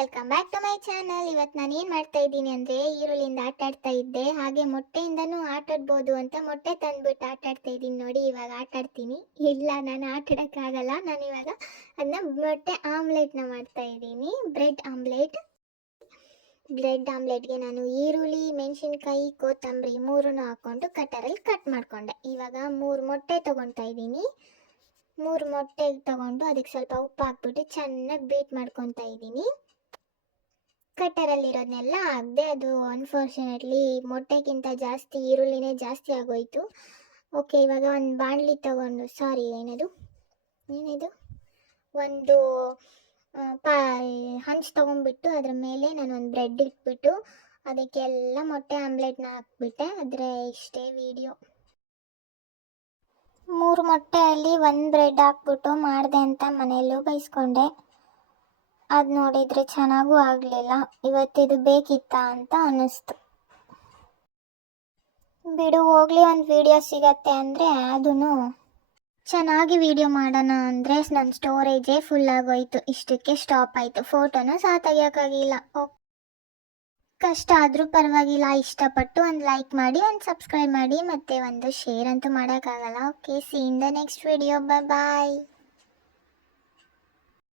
Welcome back to my channel. ಇವತ್ತು ನಾನು ಏನು ಮಾಡ್ತಾ ಇದ್ದೀನಿ ಅಂದರೆ ಈರುಳ್ಳಿಯಿಂದ ಆಟ ಆಡ್ತಾ ಇದ್ದೆ, ಹಾಗೆ ಮೊಟ್ಟೆಯಿಂದನೂ ಆಟ ಆಡ್ಬೋದು ಅಂತ ಮೊಟ್ಟೆ ತಂದುಬಿಟ್ಟು ಆಟ ಆಡ್ತಾ ಇದ್ದೀನಿ. ನೋಡಿ ಇವಾಗ ಆಟ ಆಡ್ತೀನಿ. ಇಲ್ಲ, ನಾನು ಆಟ ಆಡೋಕ್ಕಾಗಲ್ಲ. ನಾನು ಇವಾಗ ಅದನ್ನ ಮೊಟ್ಟೆ ಆಮ್ಲೆಟ್ನ ಮಾಡ್ತಾ ಇದ್ದೀನಿ. ಬ್ರೆಡ್ ಆಮ್ಲೆಟ್ಗೆ ನಾನು ಈರುಳ್ಳಿ, ಮೆಣಸಿನ್ಕಾಯಿ, ಕೊತ್ತಂಬರಿ ಮೂರನ್ನು ಹಾಕ್ಕೊಂಡು ಕಟ್ಟರಲ್ಲಿ ಕಟ್ ಮಾಡಿಕೊಂಡೆ. ಇವಾಗ 3 ಮೊಟ್ಟೆ ತೊಗೊತಾ ಇದ್ದೀನಿ. 3 ಮೊಟ್ಟೆ ತೊಗೊಂಡು ಅದಕ್ಕೆ ಸ್ವಲ್ಪ ಉಪ್ಪು ಹಾಕ್ಬಿಟ್ಟು ಚೆನ್ನಾಗಿ ಬೀಟ್ ಮಾಡ್ಕೊತಾ ಇದ್ದೀನಿ. ಕಟ್ಟರಲ್ಲಿರೋದನ್ನೆಲ್ಲ ಹಾಕಿದೆ. ಅದು ಅನ್ಫಾರ್ಚುನೇಟ್ಲಿ ಮೊಟ್ಟೆಗಿಂತ ಜಾಸ್ತಿ ಈರುಳ್ಳಿನೇ ಜಾಸ್ತಿ ಆಗೋಯ್ತು. ಓಕೆ, ಇವಾಗ ಒಂದು ಬಾಣಲಿ ತೊಗೊಂಡು ಏನಿದು ಒಂದು ಹಂಚು ತೊಗೊಂಡ್ಬಿಟ್ಟು ಅದ್ರ ಮೇಲೆ ನಾನು ಒಂದು ಬ್ರೆಡ್ ಇಟ್ಬಿಟ್ಟು ಅದಕ್ಕೆಲ್ಲ ಮೊಟ್ಟೆ ಆಮ್ಲೆಟ್ನ ಹಾಕ್ಬಿಟ್ಟೆ. ಆದರೆ ಇಷ್ಟೇ ವಿಡಿಯೋ. 3 ಮೊಟ್ಟೆಯಲ್ಲಿ 1 ಬ್ರೆಡ್ ಹಾಕ್ಬಿಟ್ಟು ಮಾಡಿದೆ ಅಂತ ಮನೆಯಲ್ಲೂ ಬೈಸ್ಕೊಂಡೆ. ಅದು ನೋಡಿದರೆ ಚೆನ್ನಾಗೂ ಆಗಲಿಲ್ಲ. ಇವತ್ತಿದು ಬೇಕಿತ್ತಾ ಅಂತ ಅನ್ನಿಸ್ತು. ಬಿಡು ಹೋಗಲಿ, ಒಂದು ವಿಡಿಯೋ ಸಿಗತ್ತೆ ಅಂದರೆ ಅದೂ ಚೆನ್ನಾಗಿ ವಿಡಿಯೋ ಮಾಡೋಣ ಅಂದರೆ ನನ್ನ ಸ್ಟೋರೇಜೇ ಫುಲ್ ಆಗೋಯ್ತು. ಇಷ್ಟಕ್ಕೆ ಸ್ಟಾಪ್ ಆಯಿತು. ಫೋಟೋನ ಸಹ ತೆಗಿಯೋಕ್ಕಾಗಿಲ್ಲ. ಕಷ್ಟ ಆದರೂ ಪರವಾಗಿಲ್ಲ, ಇಷ್ಟಪಟ್ಟು ಒಂದು ಲೈಕ್ ಮಾಡಿ, ಒಂದು ಸಬ್ಸ್ಕ್ರೈಬ್ ಮಾಡಿ, ಮತ್ತು ಒಂದು ಶೇರ್ ಅಂತೂ ಮಾಡೋಕ್ಕಾಗಲ್ಲ. Okay, see in the next video. Bye.